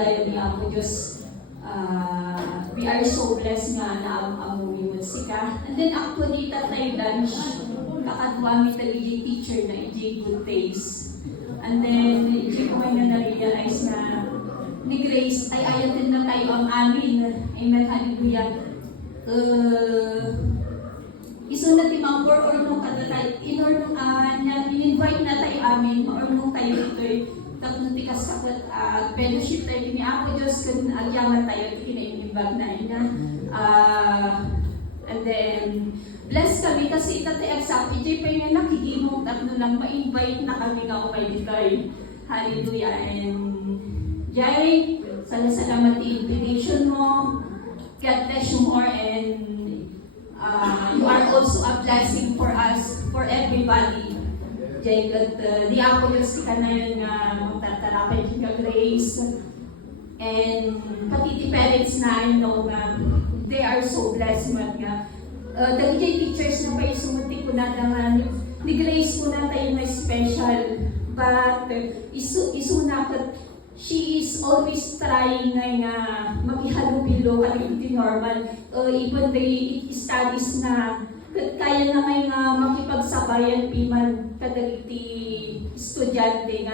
daydayan niya ako, Diyos. We are so blessed nga na among musika. And then actually, tatay lunch, kakadwa mi tali teacher na iji good taste. And then, iji ko nga na-realize na ni Grace, ay ayatin na tayo ang amin. Amen, hallelujah. Iso na timang or nung katatay, in-invite na tayo amin, or nung tayo ito'y tatlong tikas sakot, fellowship tayo, kini ako Diyos, kung agyaman tayo, kinainibag na ina. And then, bless kami kasi itatayag sa PJ pa yung nakikimong tatlo lang, ma-invite na kami nga umay ditoy. Hallelujah. And Jai, salamat invitation mo. God bless you more, and you are also a blessing for us, for everybody. Jai, di ako yung sika na yun nga magtatarapin yung Grace. And pati the parents na, you know, they are so blessed man nga. The teachers na pa yung sumutik ko na ni Grace ko na tayo na special. But isu na she is always trying nga makihalubilo at hindi normal. Even the studies na kaya na may makipagsabayan piman kadagiti estudyante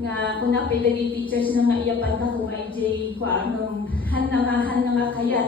nga kung napilagi teachers na nga iyapan ka kung ay jay ko anong han na nga kaya